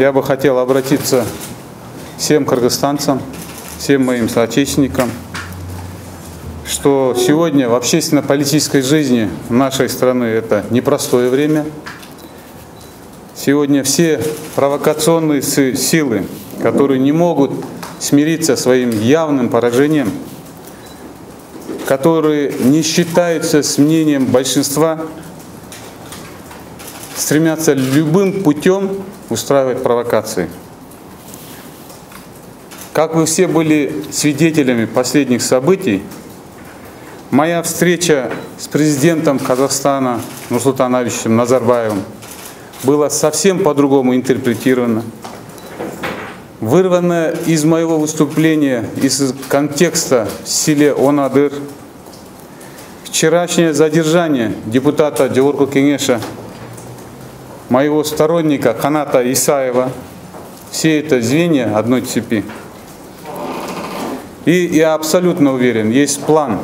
я бы хотел обратиться всем кыргызстанцам, всем моим соотечественникам, что сегодня в общественно-политической жизни нашей страны это непростое время. Сегодня все провокационные силы, которые не могут смириться своим явным поражением, которые не считаются с мнением большинства, стремятся любым путем устраивать провокации. Как вы все были свидетелями последних событий, моя встреча с президентом Казахстана Нурсултаном Абишевичем Назарбаевым была совсем по-другому интерпретирована, вырвана из моего выступления, из контекста в селе Онадыр. Вчерашнее задержание депутата Жогорку Кеңеша, моего сторонника Каната Исаева, все это звенья одной цепи. И я абсолютно уверен, есть план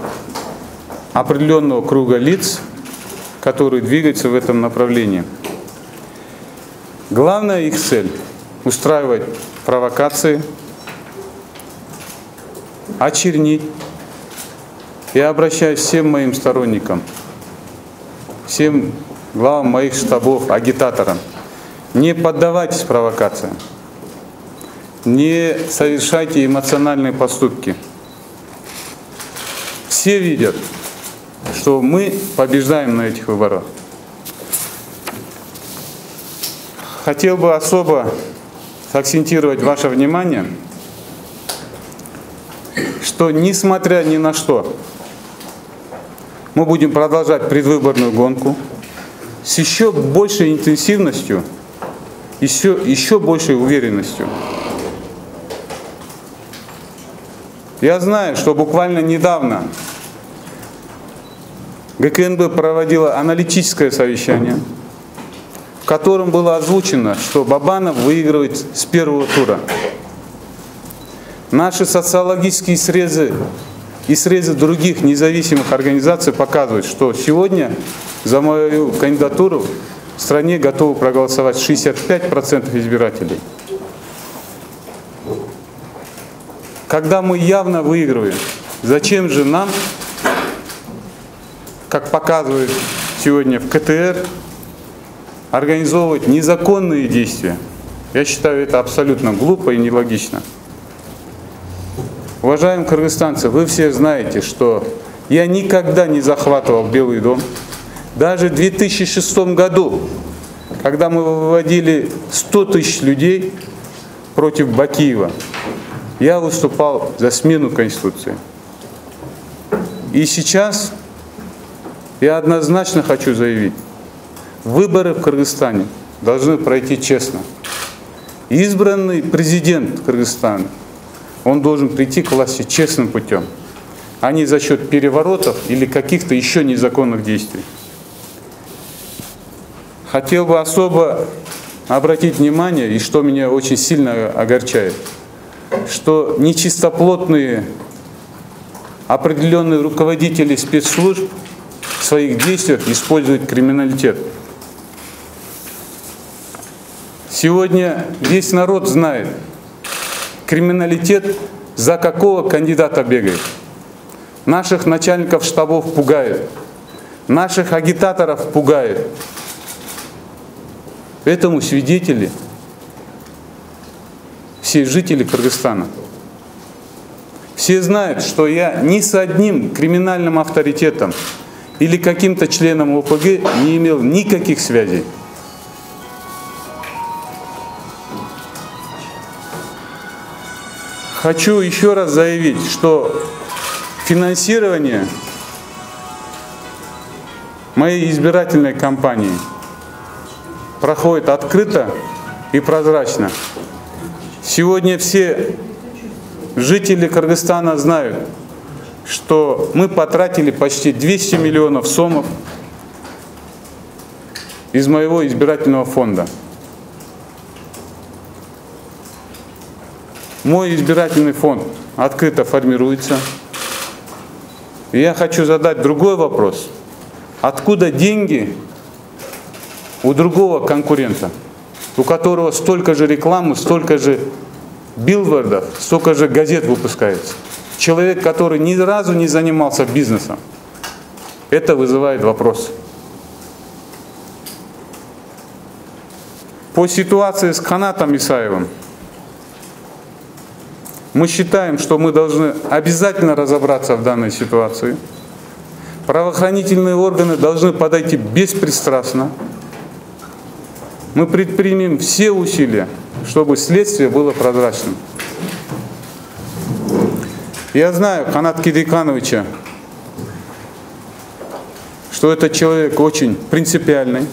определенного круга лиц, которые двигаются в этом направлении. Главная их цель – устраивать провокации, очернить. Я обращаюсь к всем моим сторонникам, всем главам моих штабов, агитаторам. Не поддавайтесь провокациям, не совершайте эмоциональные поступки. Все видят, что мы побеждаем на этих выборах. Хотел бы особо акцентировать ваше внимание, что несмотря ни на что, мы будем продолжать предвыборную гонку с еще большей интенсивностью, еще большей уверенностью. Я знаю, что буквально недавно ГКНБ проводила аналитическое совещание, в котором было озвучено, что Бабанов выигрывает с первого тура. Наши социологические срезы и срезы других независимых организаций показывают, что сегодня за мою кандидатуру в стране готовы проголосовать 65% избирателей. Когда мы явно выигрываем, зачем же нам, как показывает сегодня в КТР, организовывать незаконные действия? Я считаю, это абсолютно глупо и нелогично. Уважаемые кыргызстанцы, вы все знаете, что я никогда не захватывал Белый дом. Даже в 2006 году, когда мы выводили 100 тысяч людей против Бакиева, я выступал за смену Конституции. И сейчас я однозначно хочу заявить, выборы в Кыргызстане должны пройти честно. Избранный президент Кыргызстана, он должен прийти к власти честным путем, а не за счет переворотов или каких-то еще незаконных действий. Хотел бы особо обратить внимание, и что меня очень сильно огорчает, что нечистоплотные определенные руководители спецслужб в своих действиях используют криминалитет. Сегодня весь народ знает, криминалитет за какого кандидата бегает. Наших начальников штабов пугает, наших агитаторов пугает. Этому свидетели все жители Кыргызстана. Все знают, что я ни с одним криминальным авторитетом или каким-то членом ОПГ не имел никаких связей. Хочу еще раз заявить, что финансирование моей избирательной кампании проходит открыто и прозрачно. Сегодня все жители Кыргызстана знают, что мы потратили почти 200 миллионов сомов из моего избирательного фонда. Мой избирательный фонд открыто формируется. И я хочу задать другой вопрос. Откуда деньги у другого конкурента? у которого столько же рекламы, столько же билбордов, столько же газет выпускается. Человек, который ни разу не занимался бизнесом. Это вызывает вопрос. По ситуации с Канатом Исаевым, мы считаем, что мы должны обязательно разобраться в данной ситуации. Правоохранительные органы должны подойти беспристрастно. Мы предпримем все усилия, чтобы следствие было прозрачным. Я знаю Каната Кидикановича, что это человек очень принципиальный,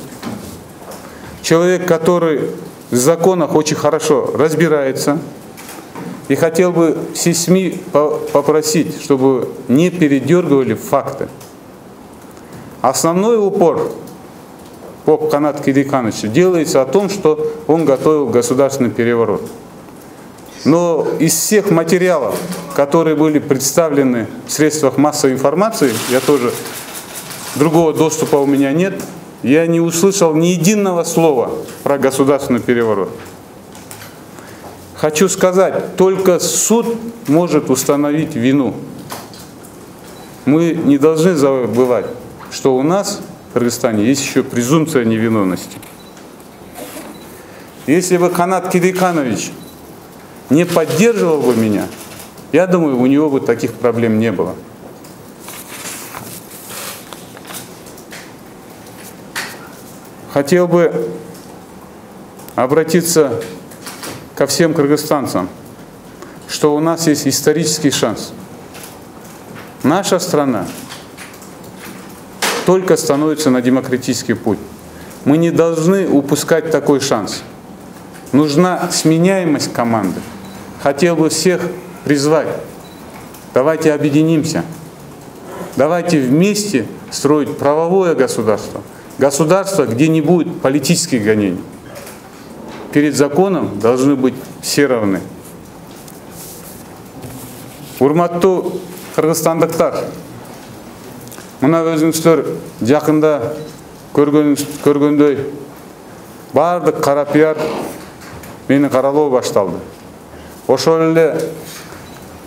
человек, который в законах очень хорошо разбирается. И хотел бы все СМИ попросить, чтобы не передергивали факты. Основной упор по Канату Кидикановичу делается о том, что он готовил государственный переворот. Но из всех материалов, которые были представлены в средствах массовой информации, я тоже, другого доступа у меня нет, я не услышал ни единого слова про государственный переворот. Хочу сказать, только суд может установить вину. Мы не должны забывать, что у нас в Кыргызстане есть еще презумпция невиновности. Если бы Канат Кидиканович не поддерживал бы меня, я думаю, у него бы таких проблем не было. Хотел бы обратиться ко всем кыргызстанцам, что у нас есть исторический шанс. Наша страна только становится на демократический путь. Мы не должны упускать такой шанс. Нужна сменяемость команды. Хотел бы всех призвать, давайте объединимся, давайте вместе строить правовое государство. Государство, где не будет политических гонений. Перед законом должны быть все равны. Урматтуу кыргызстандыктар, мына өзүңүздөр жакында көргөндөй баардык кара пиар мени каралоо башталды. Ошол эле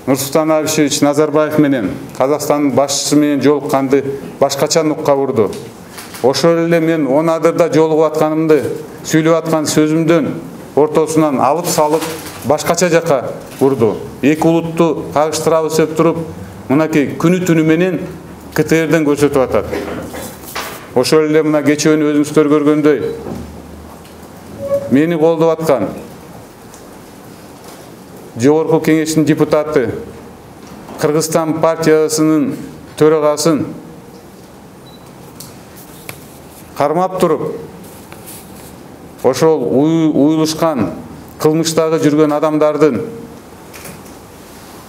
Нурсултан Абишевич Назарбаев менен Казакстандын башчысы менен жолукканды башкача нукка урду. Ошол эле мен 10 адырда жолугуп атканымды, сүйлөп аткан сөзүмдөн ортосунан алып салып башкача жака урду. Эки улутту кагыштырабыз деп туруп, мынакей күнү түнү менен КТРден көрсөтүп атат. Ошол эле мына кечөөнү өзүңүздөр көргөндөй мени колдоп аткан Жогорку Кеңештин депутаты, Кыргызстан партиясынын төрагасын кармап туруп, ошол уюлушкан кылмыштагы жүргөн адамдардын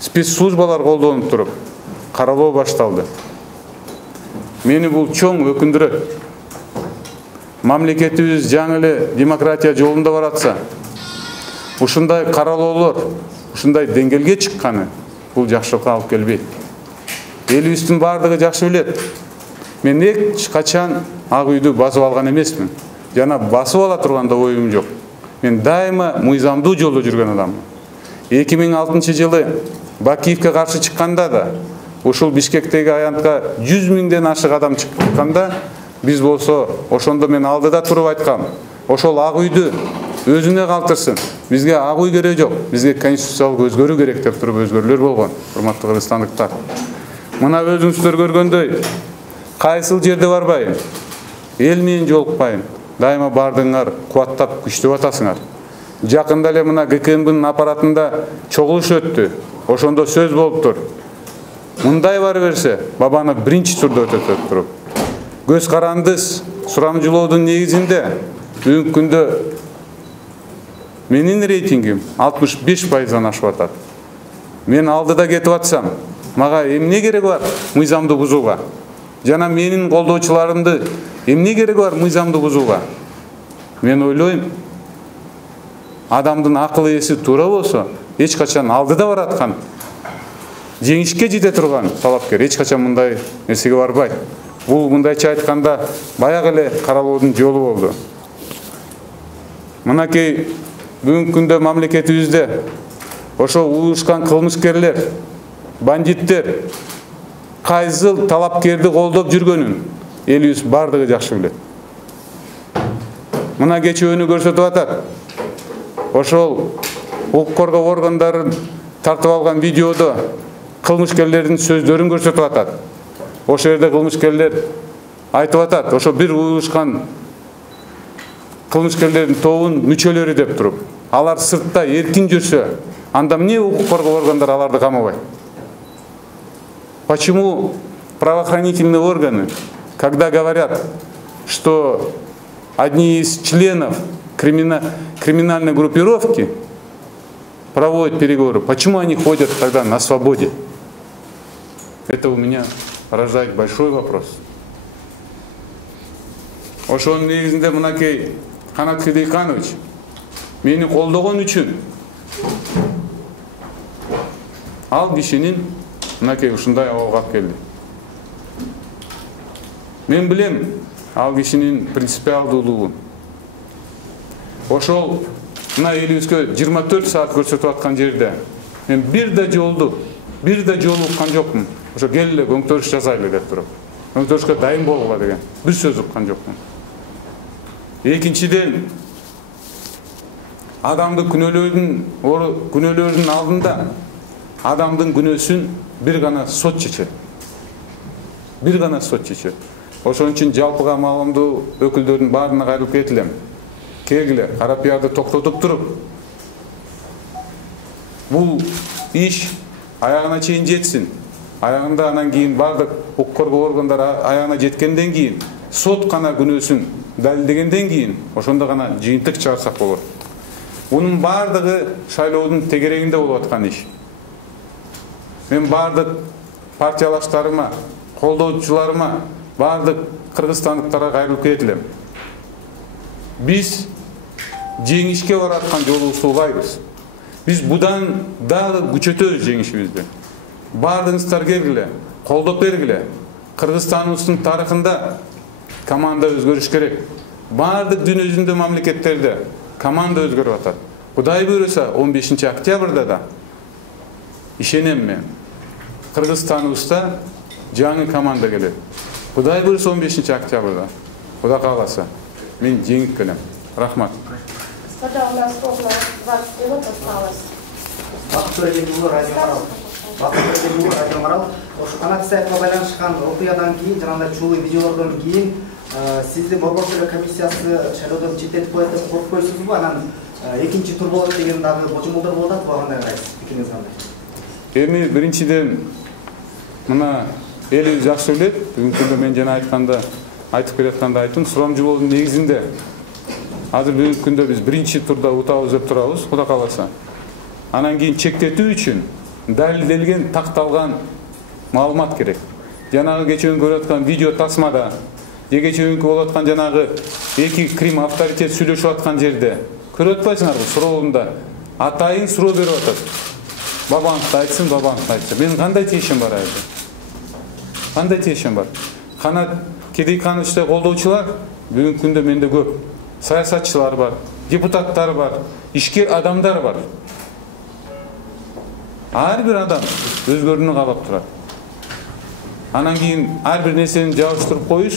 спецслужбалар колдонуп туруп каралоо башталды. Мени бул чоң өкүндүрөт. Мамлекетибиз жаңы эле демократия жолунда баратса, ушундай каралоолор ушундай деңгээлге чыкканы бул жакшылыкка алып келбейт. Элибиздин баардыгы жакшы билет. Мен эч качан ак үйдү басып алган эмесмин. Жана басып ала турган да оюм жок. Мен дайыма мыйзамдуу жолдо жүргөн адаммын. 2006 жылы Бакиевке каршы чыкканда да, ушул Бишкектеги аянтка 100 миңден ашык адам чыкканда, биз болсо ошондо мен алдыда туруп айткам, ошол ак үйдү өзүнө калтырсын. Бизге ак үй кереги жок, бизге конституциялык өзгөрүү керек деп туруп өзгөрүүлөр болгон, урматтуу кыргызстандыктар. Мына өзүңүздөр көргөндөй, кайсыл жерде барбайын, эл менен жолукпайын, дайыма бардыңар, кубаттап күчтөп атасыңар. Жакында эле мына ГКМБнын аппаратында чогулуш өттү. Ошондо сөз болуптур. Мындай бара берсе, бабаны биринчи турда өтөтөп туруп. Көз карандыс сурамжылоодун негизинде бүгүнкү күндө менин рейтингим 65%-дан ашып атат. Мен алдыда кетип атсам, мага эмне кереги бар мыйзамды бузууга? Жана менин колдоочуларымды эмне кереги бар мыйзамды бузууга? Мен ойлойм, адамдын акыл ээси туура болсо, эч качан алдыда бараткан, жеңишке жете турган талапкер эч качан мындай нерсеге барбайт. Бул мындайча айтканда баягы эле каралоодун жолу болду. Мынакей бүгүнкү күндө мамлекетибизде ошо уюшкан кылмышкерлер, бандиттер кайсыл талапкерди колдоп жүргөнүн элибиз бардыгы жакшы билет. Мына кечөөнү көрсөтүп атат. Ошол укук коргоо органдарын тартып алган видеодо кылмышкерлердин сөздөрүн көрсөтүп атат. Ошол жерде кылмышкерлер айтып атат, ошо бир уюшкан кылмышкерлердин тобунун мүчөлөрү деп туруп, алар сыртта эркин жүрсө, анда эмне укук коргоо органдары аларды камабайт? Почему правоохранительные органы, когда говорят, что одни из членов криминальной группировки проводят переговоры, почему они ходят тогда на свободе? Это у меня рождает большой вопрос. Ошонун негизинде мынакей Канат Хидейканович мени колдогон үчүн ал кишинин мынакей ушундай абалга алып келди. Мен билем ал кишинин принципиалдуулугун. Ошол мына элибизге 24 саат көрсөтүп аткан жерде мен бир да жолу уккан жокмун. Ошо келе көңтөрүш жасайлы деп туруп. Көңтөрүшкө дайын болгула деген бир сөз уккан жокмун. Экинчиден, адамдын күнөөлөрүнүн алдында адамдын күнөөсүн бир гана сот чечет. Бир гана сот чечет. Ошон үчүн жалпыга маалымдуу өкүлдөрдүн баарына кайрылып кетилем. Келгиле, кара пиарды токтотуп туруп, бул иш аягына чейин жетсин. Аягында анан кийин бардык укук коргоо органдары аягына жеткенден кийин, сот гана күнөөсүн далилдегенден кийин, ошондо гана жыйынтык чыгарсак болот. Мунун бардыгы шайлоодун тегерегинде болуп аткан иш. Мен бардык партиялаштарыма, колдоочуларыма, бардык кыргызстандыктарга кайрылып кетилем. Биз жеңишке бараткан жолубузду улайбыз. Биз будан дагы күчөтөбүз жеңишибизди. Бардыгыңыздар келгиле, колдоп бергиле. Кыргызстаныбыздын тарыхында команда өзгөрүш керек. Бардык дүйнө жүзүндө мамлекеттерде команда өзгөрүп атат. Кудай буйруса 15 октябрда да ишенем мен. Кыргызстаныбызда жаңы команда келет. Кудай буйруса 15 октябрда. Кудай кааласа мен жеңип келем. Рахмат. Господа, у нас ровно 20 минут осталось. Радио Марал. Ошо Канат Исаевго байланышкан окуядан кийин, жанагындай чулуу видеолордон кийин сизди Борбор шайлоо комиссиясы шайлоодон четтетип коет деп коркпойсузбу? Анан экинчи тур болот деген дагы божомолдор болуп атат. Кандай карайсыз? Пикириңиз кандай? Эми биринчиден мына элибиз жакшы билет. Бүгүнкү күндө мен жана айтып келатканда айттым, сурамжылоодун негизинде азыр бүгүнкү күндө биз биринчи турда утабыз деп турабыз, Кудай кааласа. Анан кийин чектетүү үчүн далилделген, такталган маалымат керек. Жанагы кечөөн көрүп аткан видео тасмада, кечөөнкү болуп аткан жанагы эки крим авторитет сүйлөшүп аткан жерде көрүп атпайсыңарбы? Суроолунда атайын суроо берип атат. Бабаңызды айтсын, бабаңызды айтсын. Менин кандай тиешим бар айда? Кандай тиешим бар? Канат Хидейкановичти колдоочулар бүгүнкү күндө менде көп. Саясатчылар бар, депутаттар бар, ишкер адамдар бар. Ар бир адам өзгөрүүнү каалап турат. Анан кийин ар бир нерсени жабыштырып коюш,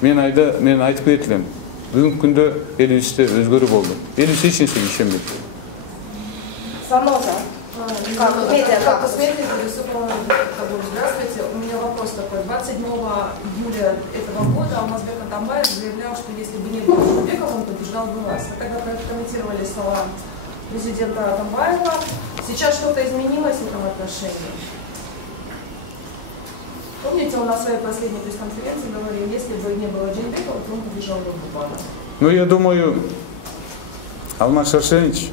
мен айтып кетилем. Бүгүнкү күндө элибизде өзгөрүү болду. Элибиз эч нерсеге ишенбейт. Заноза. Как вы смотрите, здравствуйте. У меня вопрос такой. 27 июля этого года Алмазбек Атамбаев заявлял, что если бы не было Жумбека, он побеждал бы вас. Вы тогда прокомментировали слова президента Атамбаева. Сейчас что-то изменилось в этом отношении? Помните, он на своей последней пресс-конференции говорил, если бы не было Жумбека, то он побежал бы в. Ну, я думаю, Алмаз Шаршенович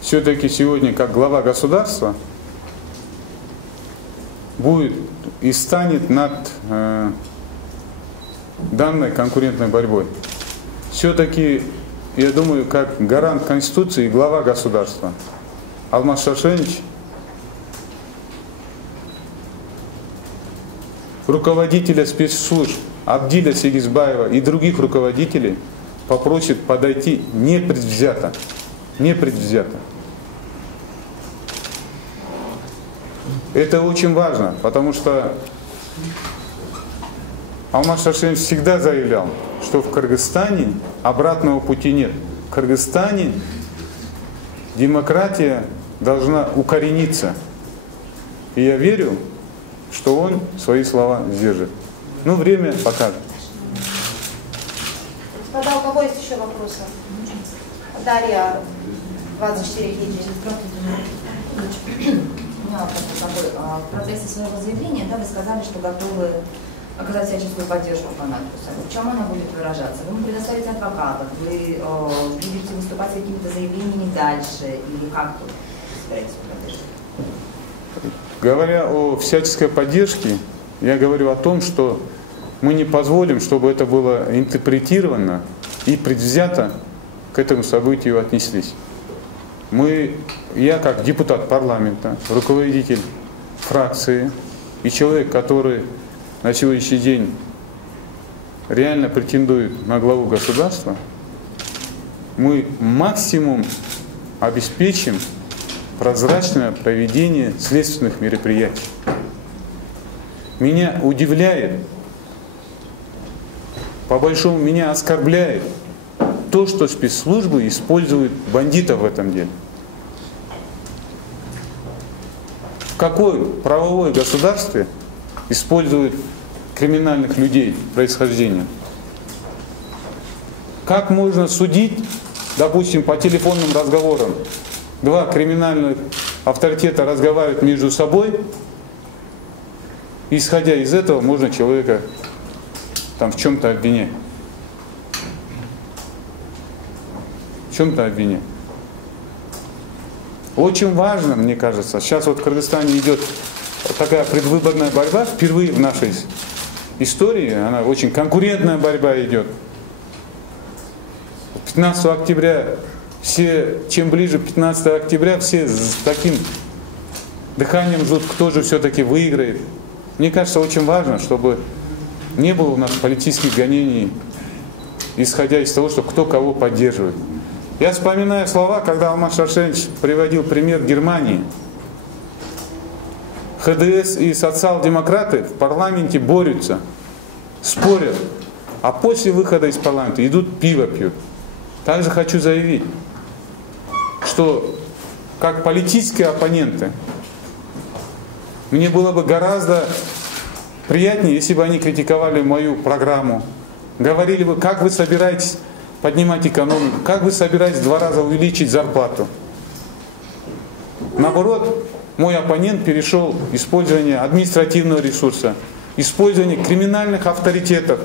все-таки сегодня, как глава государства, будет и станет над данной конкурентной борьбой. Все-таки, я думаю, как гарант Конституции и глава государства Алмаз Шаршенович, руководителя спецслужб Абдиля Сегизбаева и других руководителей попросит подойти непредвзято. Непредвзято. Это очень важно, потому что Алмаз Шаршенович всегда заявлял, что в Кыргызстане обратного пути нет. В Кыргызстане демократия должна укорениться. И я верю, что он свои слова сдержит. Но время покажет. Господа, у кого есть еще вопросы? Дарья, 24 ездит. У меня вопрос такой. В процессе своего заявления, да, вы сказали, что готовы оказать всяческую поддержку Канатуса. В чем она будет выражаться? Вы ему предоставите адвокатов, вы будете выступать с какими-то заявлениями дальше, или как вы собираетесь поддержать? Говоря о всяческой поддержке, я говорю о том, что мы не позволим, чтобы это было интерпретировано и предвзято к этому событию отнеслись. Я как депутат парламента, руководитель фракции и человек, который на сегодняшний день реально претендует на главу государства, мы максимум обеспечим прозрачное проведение следственных мероприятий. Меня удивляет, по-большому меня оскорбляет то, что спецслужбы используют бандитов в этом деле. В какой правовой государстве используют криминальных людей происхождения? Как можно судить, допустим, по телефонным разговорам? Два криминальных авторитета разговаривают между собой, и, исходя из этого, можно человека там в чем-то обвинять. В чем-то обвинять. Очень важно, мне кажется, сейчас вот в Кыргызстане идет такая предвыборная борьба, впервые в нашей истории, она очень конкурентная борьба идет. 15 октября, чем ближе 15 октября, все с таким дыханием ждут, кто же все-таки выиграет. Мне кажется, очень важно, чтобы не было у нас политических гонений, исходя из того, что кто кого поддерживает. Я вспоминаю слова, когда Алмаз Шаршенович приводил пример Германии. ХДС и социал-демократы в парламенте борются, спорят, а после выхода из парламента идут пиво пьют. Также хочу заявить, что как политические оппоненты мне было бы гораздо приятнее, если бы они критиковали мою программу, говорили бы, как вы собираетесь поднимать экономику, как вы собираетесь 2 раза увеличить зарплату. Наоборот, мой оппонент перешел в использование административного ресурса, использование криминальных авторитетов.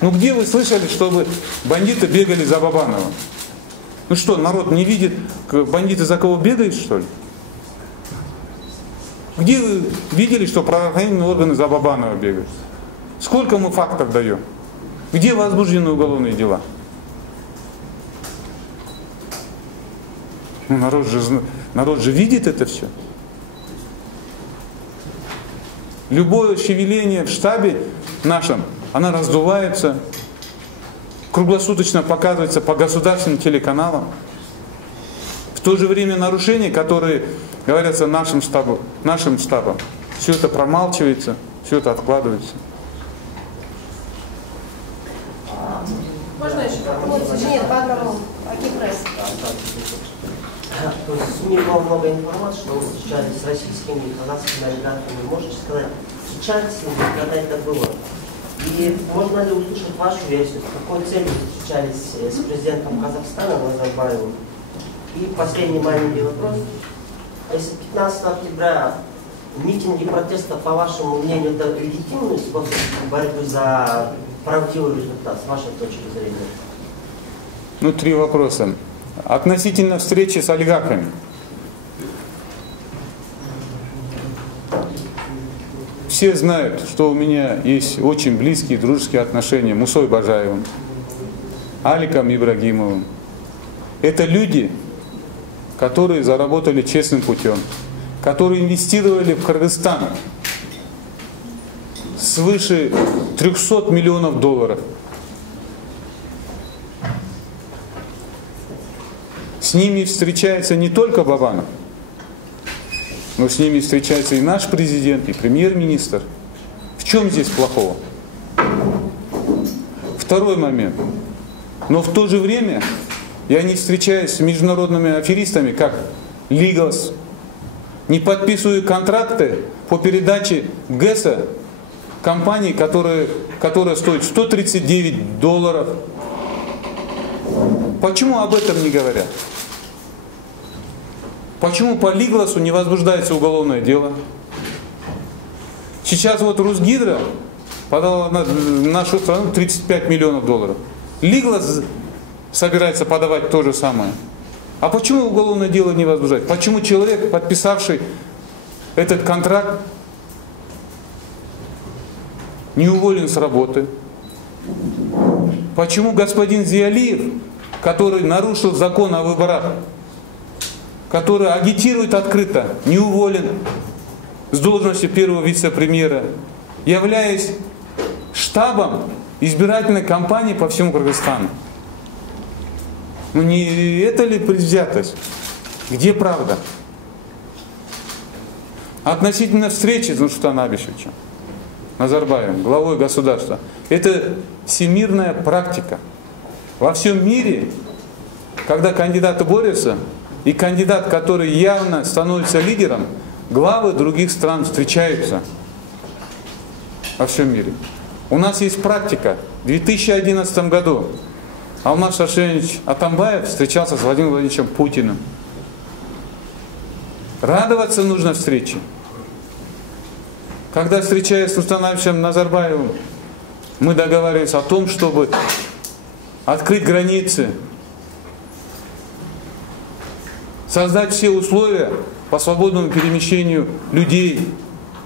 Ну где вы слышали, чтобы бандиты бегали за Бабановым? Ну что, народ не видит, бандиты за кого бегают, что ли? Где вы видели, что правоохранительные органы за Бабанова бегают? Сколько мы фактов даем? Где возбуждены уголовные дела? Ну, народ же видит это все. Любое шевеление в штабе нашем, она раздувается, круглосуточно показывается по государственным телеканалам. В то же время нарушения, которые говорятся нашим штабом, все это промалчивается, все это откладывается. Можно еще вопрос? Нет, по одному. Акипресс. То есть в СМИ было много информации, что вы встречались с российскими и канадскими олигархами. Можете сказать, встречались с ними, когда это было? И можно ли услышать вашу версию, с какой целью вы встречались с президентом Казахстана Назарбаевым? И последний маленький вопрос. Если 15 октября митинги протеста, по вашему мнению, это легитимный способ борьбы за правдивый результат, с вашей точки зрения? Ну, 3 вопроса. Относительно встречи с олигархами. Все знают, что у меня есть очень близкие дружеские отношения с Мусой Бажаевым, Аликом Ибрагимовым. Это люди, которые заработали честным путем, которые инвестировали в Кыргызстан свыше $300 миллионов. С ними встречается не только Бабанов, но с ними встречается и наш президент, и премьер-министр. В чем здесь плохого? Второй момент. Но в то же время я не встречаюсь с международными аферистами, как Лигос, не подписываю контракты по передаче ГЭСа компании, которая стоит $139. Почему об этом не говорят? Почему по Лигласу не возбуждается уголовное дело? Сейчас вот Русгидро подала на нашу страну $35 миллионов. Лиглас собирается подавать то же самое. А почему уголовное дело не возбуждать? Почему человек, подписавший этот контракт, не уволен с работы? Почему господин Зиалиев, который нарушил закон о выборах, который агитирует открыто, не уволен с должности первого вице-премьера, являясь штабом избирательной кампании по всему Кыргызстану? Ну не это ли предвзятость? Где правда? Относительно встречи с Нурсултаном Абишевичем Назарбаевым, главой государства, это всемирная практика. Во всем мире, когда кандидаты борются, и кандидат, который явно становится лидером, главы других стран встречаются во всем мире. У нас есть практика. В 2011 году Алмаз Шаршенович Атамбаев встречался с Владимиром Владимировичем Путиным. Радоваться нужно встрече. Когда встречаясь с Нурсултаном Абишевичем Назарбаевым, мы договаривались о том, чтобы открыть границы, создать все условия по свободному перемещению людей,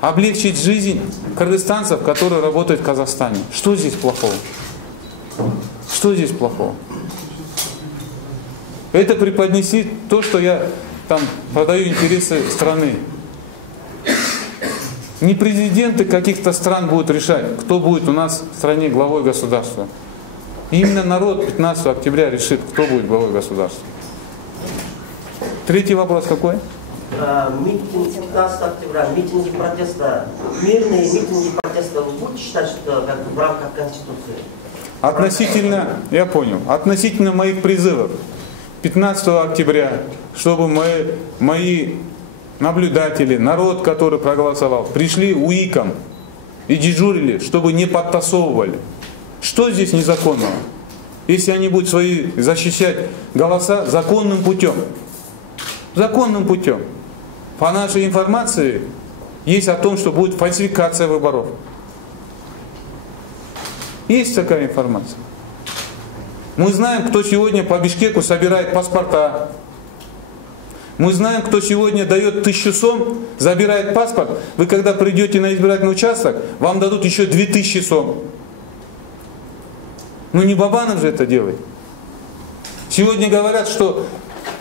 облегчить жизнь кыргызстанцев, которые работают в Казахстане. Что здесь плохого? Что здесь плохого? Это преподнесет то, что я там продаю интересы страны. Не президенты каких-то стран будут решать, кто будет у нас в стране главой государства. Именно народ 15 октября решит, кто будет главой государства. Третий вопрос какой? Митинг 15 октября, митинги протеста, мирные митинги протеста, вы будете считать, что как бы в рамках Конституции? Относительно, я понял, относительно моих призывов 15 октября, чтобы мои наблюдатели, народ, который проголосовал, пришли УИКом и дежурили, чтобы не подтасовывали. Что здесь незаконного? Если они будут свои защищать голоса законным путем. Законным путем. По нашей информации есть о том, что будет фальсификация выборов. Есть такая информация. Мы знаем, кто сегодня по Бишкеку собирает паспорта. Мы знаем, кто сегодня дает 1000 сом, забирает паспорт. Вы когда придете на избирательный участок, вам дадут еще 2000 сом. Ну не Бабанов же это делает. Сегодня говорят, что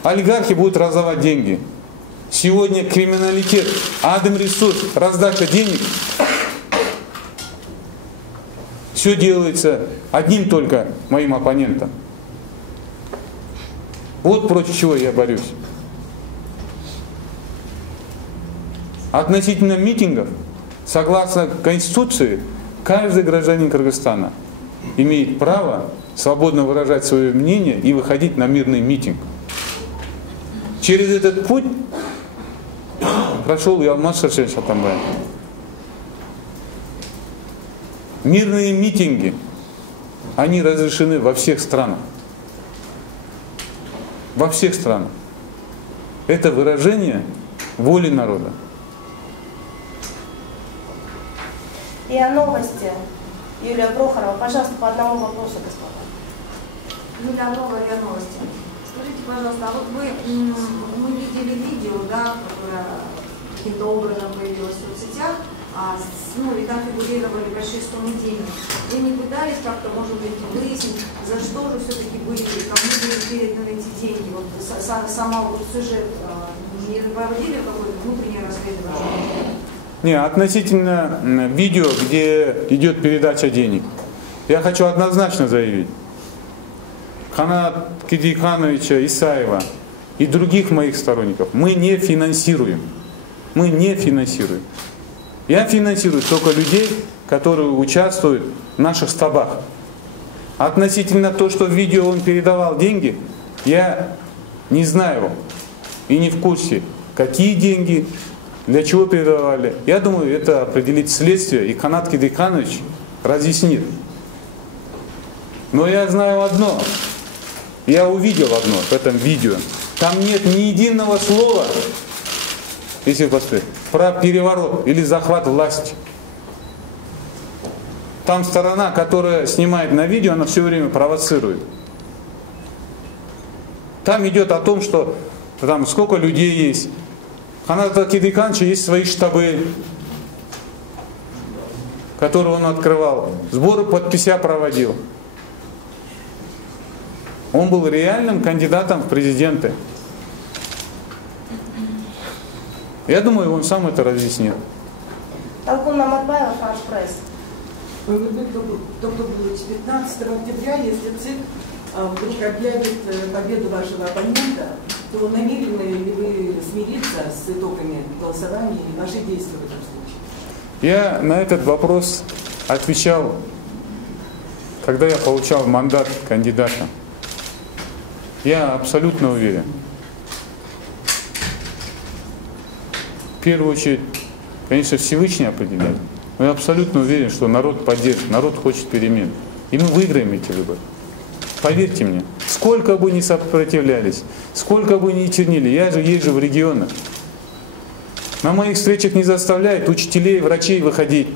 олигархи будут раздавать деньги. Сегодня криминалитет, админресурс, раздача денег. Все делается одним только моим оппонентом. Вот против чего я борюсь. Относительно митингов, согласно Конституции, каждый гражданин Кыргызстана имеет право свободно выражать свое мнение и выходить на мирный митинг. Через этот путь прошел и Алмаз Шаршенович Атамбаев. Мирные митинги, они разрешены во всех странах. Во всех странах. Это выражение воли народа. И о новости. Юлия Прохорова, пожалуйста, по одному вопросу, господа. Юлия Прохорова, РИА Новости. Скажите, пожалуйста, а вот мы видели видео, да, которое каким-то образом появилось в соцсетях, и там фигурировали большие суммы денег. Вы не пытались как-то, может быть, выяснить, за что же все-таки были, кому были переданы эти деньги? Вот сама вот сюжет, не проводили какое-то внутреннее расследование? Не, относительно видео, где идет передача денег, я хочу однозначно заявить. Канат Кидикановича Исаева и других моих сторонников мы не финансируем. Мы не финансируем. Я финансирую только людей, которые участвуют в наших стабах. Относительно того, что в видео он передавал деньги, я не знаю и не в курсе, какие деньги, для чего передавали. Я думаю, это определит следствие, и Канат Кидиканович разъяснит. Но я знаю одно, я увидел одно в этом видео. Там нет ни единого слова, если вы посмотрите, про переворот или захват власти. Там сторона, которая снимает на видео, она все время провоцирует. Там идет о том, что там сколько людей есть. Ханата Кидикановича есть свои штабы, которые он открывал. Сборы подпися проводил. Он был реальным кандидатом в президенты. Я думаю, он сам это разъяснит. Талкун Маматбаева, Франс Пресс. Тобто 15 октября, если ЦИК вдруг объявит победу вашего оппонента, то намерены ли вы смириться с итогами голосования и ваши действия в этом случае? Я на этот вопрос отвечал, когда я получал мандат кандидата. Я абсолютно уверен. В первую очередь, конечно, Всевышний определяет. Но я абсолютно уверен, что народ поддержит, народ хочет перемен. И мы выиграем эти выборы. Поверьте мне, сколько бы ни сопротивлялись, сколько бы ни чернили, я же езжу в регионы. На моих встречах не заставляют учителей, врачей выходить,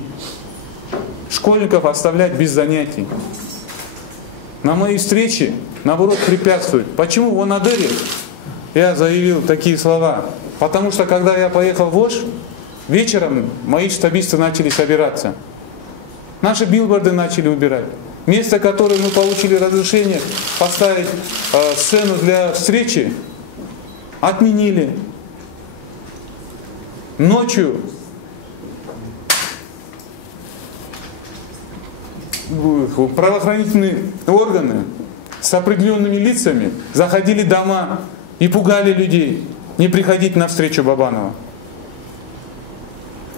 школьников оставлять без занятий. На мои встречи, наоборот, препятствуют. Почему в Анадыре я заявил такие слова? Потому что, когда я поехал в Ош, вечером мои штабисты начали собираться. Наши билборды начали убирать. Место, которое мы получили разрешение поставить сцену для встречи, отменили. Ночью правоохранительные органы с определенными лицами заходили в дома и пугали людей не приходить на встречу Бабанова.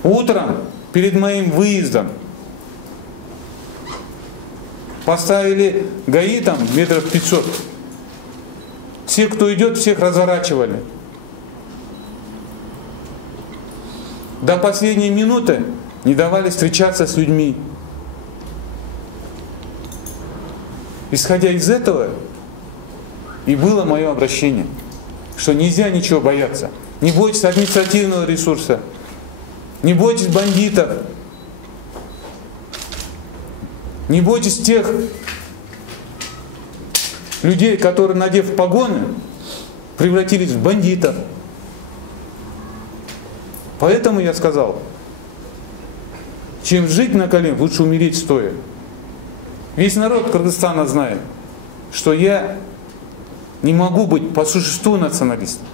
Утром, перед моим выездом, поставили ГАИ там метров 500. Все, кто идет, всех разворачивали. До последней минуты не давали встречаться с людьми. Исходя из этого, и было мое обращение, что нельзя ничего бояться. Не бойтесь административного ресурса, не бойтесь бандитов, не бойтесь тех людей, которые, надев погоны, превратились в бандитов. Поэтому я сказал, чем жить на коленях, лучше умереть стоя. Весь народ Кыргызстана знает, что я не могу быть по существу националистом.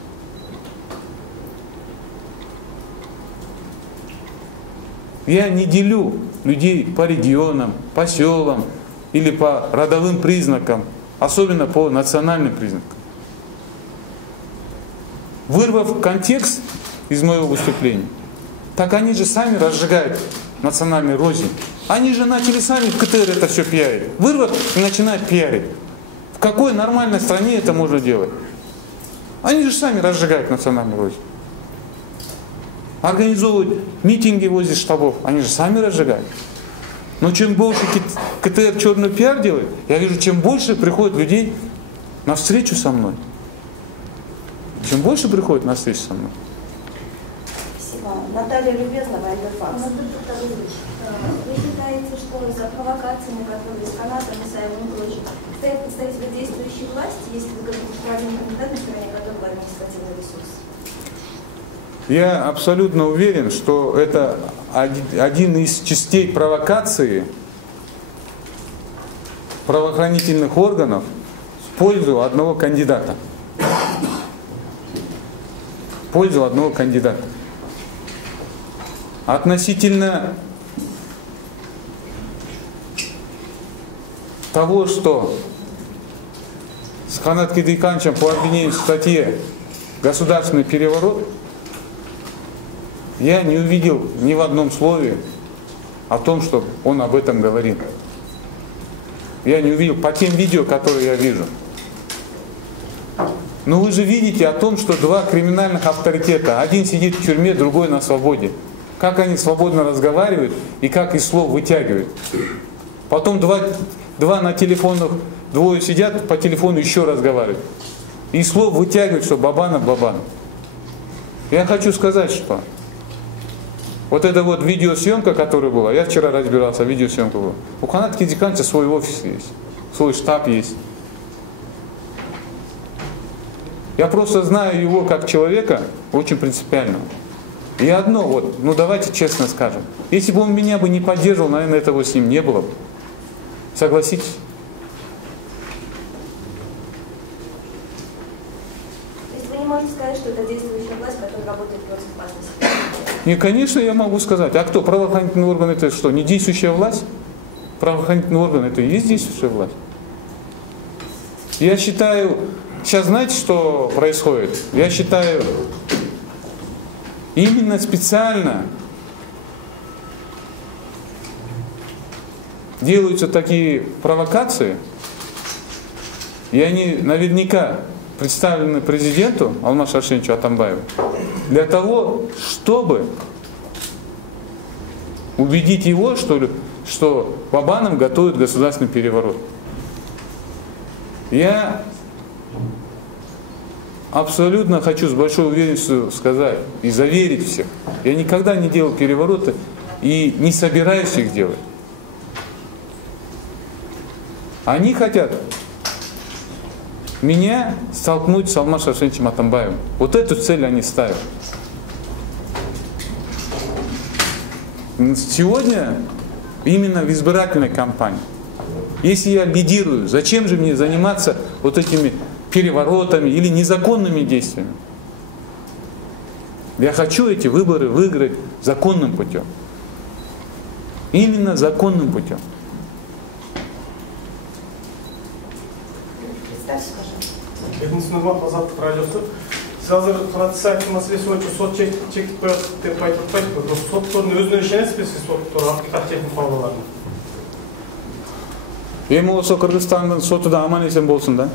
Я не делю людей по регионам, по селам или по родовым признакам, особенно по национальным признакам. Вырвав контекст из моего выступления, так они же сами разжигают национальный рознь. Они же начали сами в КТР это все пиарить. Вырвав и начинают пиарить. В какой нормальной стране это можно делать? Они же сами разжигают национальный рознь. Организовывают митинги возле штабов, они же сами разжигают. Но чем больше КТР черный пиар делает, я вижу, чем больше приходит людей на встречу со мной. Чем больше приходит на встречу со мной. Спасибо. Наталья Любезнова, Интерфакс. Вы считаете, что за провокациями, которые с Канатом и Саевым прочим, стоят представители действующей власти, если вы говорите, что один кандидат на стороне которого административный ресурс? Я абсолютно уверен, что это один из частей провокации правоохранительных органов в пользу одного кандидата. В пользу одного кандидата. Относительно того, что с Канат Кидикановичем по обвинению в статье государственный переворот, я не увидел ни в одном слове о том, что он об этом говорил. Я не увидел по тем видео, которые я вижу. Но вы же видите о том, что два криминальных авторитета, один сидит в тюрьме, другой на свободе. Как они свободно разговаривают и как из слов вытягивают. Потом два на телефонах, двое сидят, по телефону еще разговаривают. И слов вытягивают, что Бабанов. Я хочу сказать, что вот эта вот видеосъемка, которая была, я вчера разбирался, видеосъемка была. У Канат Кедиканча свой офис есть, свой штаб есть. Я просто знаю его как человека очень принципиального. И одно вот, ну давайте честно скажем, если бы он меня бы не поддерживал, наверное, этого с ним не было бы. Согласитесь? То есть вы не можете сказать, что это действующая власть, которая работает против опасности? Не, конечно, я могу сказать. А кто? Правоохранительный орган это что? Не действующая власть? Правоохранительный орган это и есть действующая власть? Я считаю, сейчас знаете, что происходит? Я считаю, именно специально делаются такие провокации, и они наверняка представлены президенту Алмазу Шаршеновичу Атамбаеву для того, чтобы убедить его, что Бабанов готовит государственный переворот. Я абсолютно хочу с большой уверенностью сказать и заверить всех, я никогда не делал перевороты и не собираюсь их делать. Они хотят меня столкнуть с Алмазом Шаршеновичем Атамбаевым. Вот эту цель они ставят. Сегодня именно в избирательной кампании. Если я лидирую, зачем же мне заниматься вот этими переворотами или незаконными действиями? Я хочу эти выборы выиграть законным путем. Именно законным путем. Представьте, пожалуйста. Екінші нұрмат азаттық радиосы. Сіз қазір процессуальный мәселесі бойынша сот чекіп қояды деп айтып отпайсыз ба? Соттың өзіне ішінесіз бе сіз соттың ақиқат техник қалаларын? Эми болсо Кыргызстандын соты да аман эсен болсун да.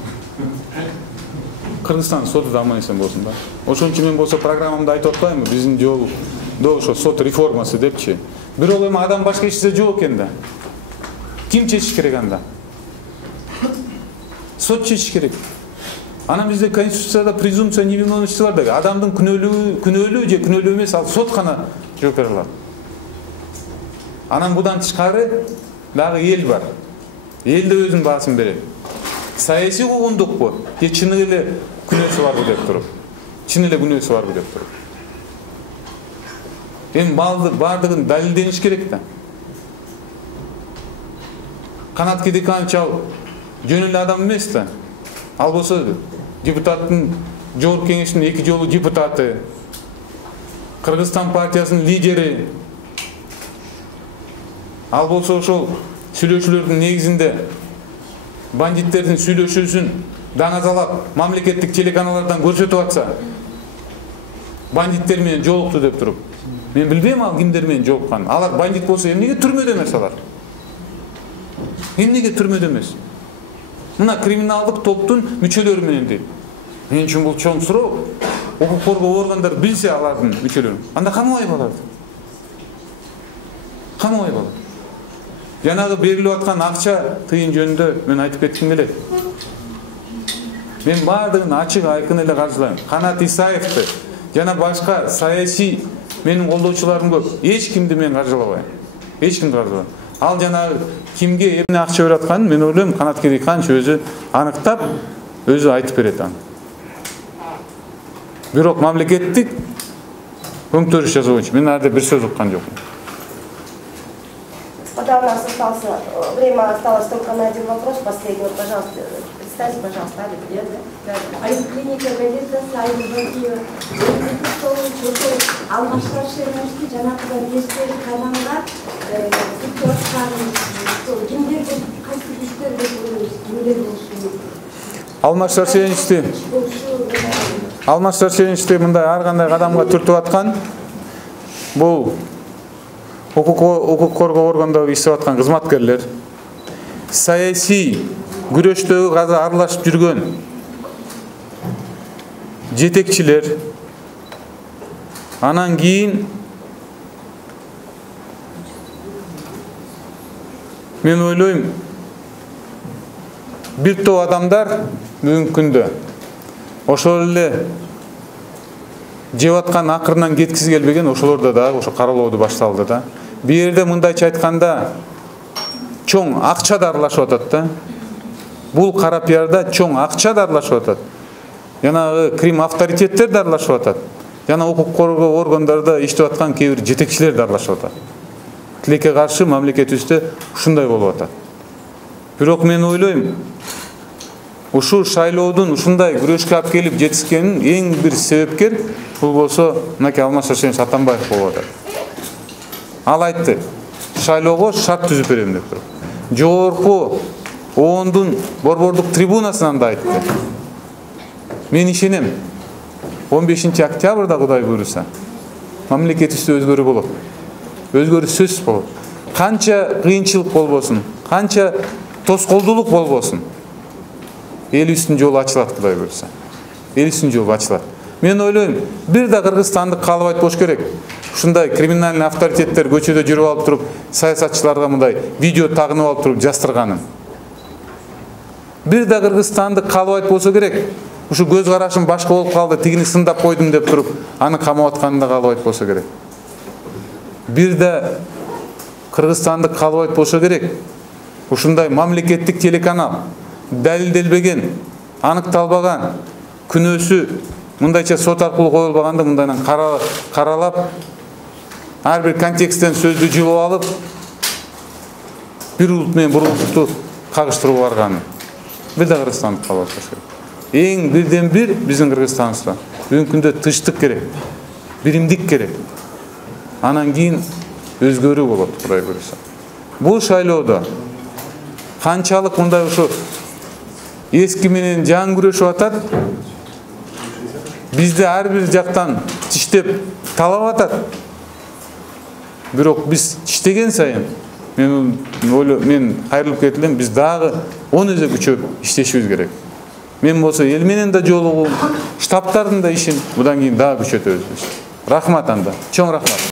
Кыргызстандын соты да аман эсен болсун да. Ошон үчүн мен болсо программамда айтып атпаймынбы, биздин жол ошо сот реформасы депчи. Бирок эми адам башка ичсе жок экен да. Ким чечиш керек анда? Сот чечиш керек. Анан бизде конституцияда презумпция невиновности бар да. Адамдын күнөөлүү же күнөөлүү эмес, ал сот гана жооп бере алат. Анан будан тышкары дагы эл бар. Эл да өзүнүн баасын берет. Саясий куугундукпу? Же чын эле күнөөсү барбы деп туруп. Чын эле күнөөсү барбы деп туруп. Эми баардыгын далилдениш керек да. Канат Кедиканович ал жөн эле адам эмес да. Ал болсо депутаттын жогорку кеңештин 2 жолу депутаты, Кыргызстан партиясынын лидери. Ал болсо ошол сүйлөшүүлөрдүн негизинде бандиттердин сүйлөшүүсүн даңазалап мамлекеттик телеканалдардан көрсөтүп атса, бандиттер менен жолукту деп туруп. Мен билбейм ал кимдер менен жолукканын. Алар бандит болсо эмнеге түрмөдө эмес алар? Эмнеге түрмөдө эмес? Мына криминалдык топтун мүчөлөрү менен дейт. Мен үчүн бул чоң суроо. Укук коргоо органдары билсе алардын мүчөлөрүн. Анда камабай аларды. Камабай аларды. Жанагы берилип аткан акча тыйын жөнүндө мен айтып кетким келет. Мен баардыгын ачык айкын эле каржылайм. Канат Исаевди жана башка саясий менин колдоочуларым көп. Эч кимди мен каржылабайм. Эч кимди каржылабайм. Ал жанагы кимге эмне акча берип атканын мен ойлойм Канат Кедиканович өзү аныктап, өзү айтып берет аны. Бирок мамлекеттик өңтөрүш жасоо боюнча мен анда бир сөз уккан жокмун. Пока у нас время осталось только на один вопрос, последний. Вот, пожалуйста, представьте, пожалуйста, клиника газетасы айылдагы Алмаз Шаршеновичти жанагы нерселер кайламга сүрүп аткан кимдер кайсы күчтөр деп ойлойсуз, кимдер болушу? Алмаз Шаршеновичти Алмаз Сәрсеновичти мындай ар кандай кадамга түртүп аткан бул укук коргоо органдарында иштеп аткан кызматкерлер, саясий күрөштөгү казыр аралашып жүргөн жетекчилер, анан кийин мен ойлойм бир топ адамдар бүгүнкү күндө ошол эле жеп аткан акырынан кеткиси келбеген ошолорда дагы ошо каралооду башталды да. Бул жерде мындайча айтканда чоң акча да аралашып атат да. Бул кара пиарда чоң акча да аралашып атат. Жанагы крим авторитеттер да аралашып атат. Жана укук коргоо органдарында иштеп аткан кээ бир жетекчилер да аралашып атат. Тилекке каршы мамлекетибизде ушундай болуп атат. Бирок мен ойлойм, ушул шайлоодун ушундай күрөшкө алып келип жетишкенин эң бир себепкер бул болсо мынакей Алмаз Сәрсенович Атамбаев болуп атат. Ал айтты, шайлоого шарт түзүп берем деп туруп. Жогорку оондун борбордук трибунасынан да айтты. Мен ишенем, 15 октябрда Кудай буйруса, мамлекетибизде өзгөрүү болот. Өзгөрүү сөзсүз болот. Канча кыйынчылык болбосун, канча тоскоолдуулук болбосун, элибиздин жолу ачылат Кудай буйруса. Элибиздин жолу ачылат. Мен ойлойм, бир да кыргызстандык каалабайт болуш керек. Ушундай криминальный авторитеттер көчөдө жүрүп алып туруп, саясатчыларга мындай видео тагынып алып туруп жастырганын. Бир да кыргызстандык каалабайт болсо керек. Ушу көз карашым башка болуп калды, тигини сындап койдум деп туруп, аны камап атканын да каалабайт болсо керек. Бир да кыргызстандык каалабайт болсо керек. Ушундай мамлекеттик телеканал далилделбеген, аныкталбаган, күнөөсү мындайча сот аркылуу коюлбаганды мындайдан каралап, ар бир контексттен сөздү жылып алып, бир улут менен бир улутту кагыштырып барганы. Бир да кыргызстандык каалабайт болсо керек. Эң бирден бир биздин Кыргызстаныбызга бүгүнкү күндө тынчтык керек, биримдик керек. Анан кийин өзгөрүү болот, Кудай буйруса. Бул шайлоодо канчалык мындай ушу эски менен жаңы күрөшүп атат, бизди ар бир жактан тиштеп талап атат. Бирок биз иштеген сайын мен кайрылып кетилем, биз дагы 10 эсе күчөп иштешибиз керек. Мен болсо эл менен да жолугум, штабтардын да ишин мындан кийин дагы күчөтөбүз. Рахмат анда. Чоң рахмат.